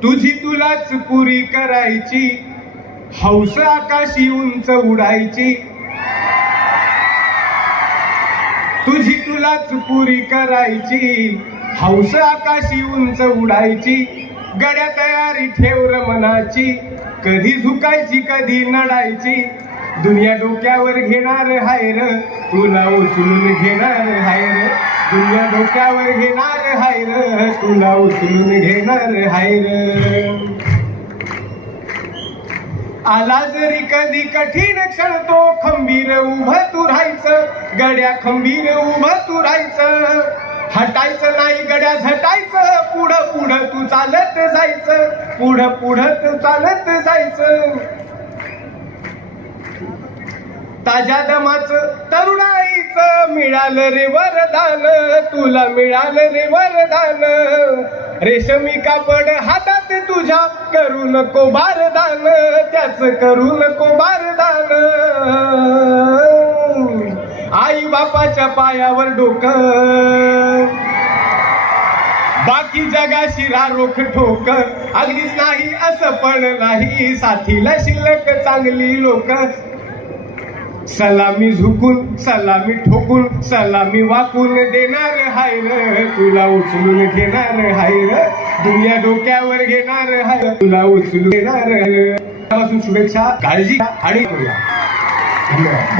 तुझी तुलाच पुरी करायची हौस आकाशी उंच उडायची तुझी तुलाच पुरी करायची हौस आकाशी उंच उडायची गड्या तयारी ठेव मनाची कधी झुकायची कधी नडायची दुनिया डोक्यावर घेणार हायर तुला उचलून घेणार हायर तुझ्या डोक्यावर घेणार हायर तुला उचलून घेणार हायर आला जरी कधी कठीण क्षण तो खंबीर उभं तू राहायचं गड्या खंबीर उभं तू राहायचं हटायचं नाही गड्या झटायचं पुढं पुढं तू चालत जायचं पुढं पुढं तू चालत जायचं ताज्या दमाच तरुणा मिळालं रे वरदान तुला मिळालं रे वरदान रेशमी कापड हातात तुझ्या करू नको बारदान त्याच करू नको बारदान आई बापाच्या पायावर डोकं बाकी जगा शिरा रोख ठोक अगदीच नाही असं पण नाही साथीला शिल्लक चांगली लोक सलामी झुकून सलामी ठोकून सलामी वाकून देणार हाय र तुला उचलून घेणार हाय र दुनिया डोक्यावर घेणार हायर तुला उचलून घेणार शुभेच्छा काळजी आणि